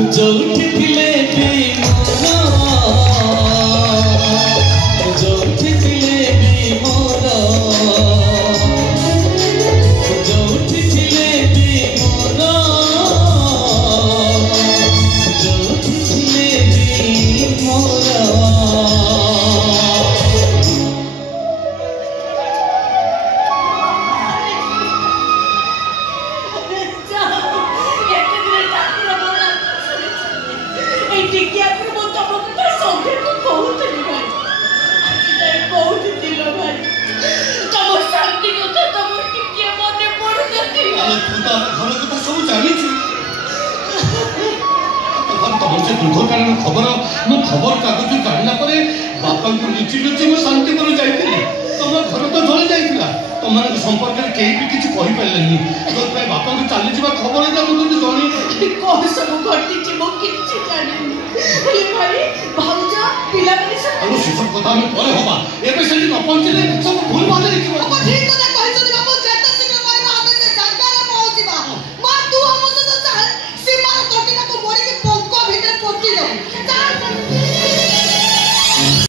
जोठी थिले भी मोरा जोठी थिले भी मोरा जोठी थिले भी मोरा जोठी थिले भी मोरा दुर्घटना खबर मो खबर कागज जाना बापा को लुचि लुचि मो शांतिपुर जाइए तुम घर तो जल जाइला तुम संपर्क में कहीं भी किसी कही पारे बापा को चली जा खबर मुझे जन कौन सब घटी मो किछि जानि भाई भाउजा पिला सब कथा पर हवा एबे से न पहुंचले सब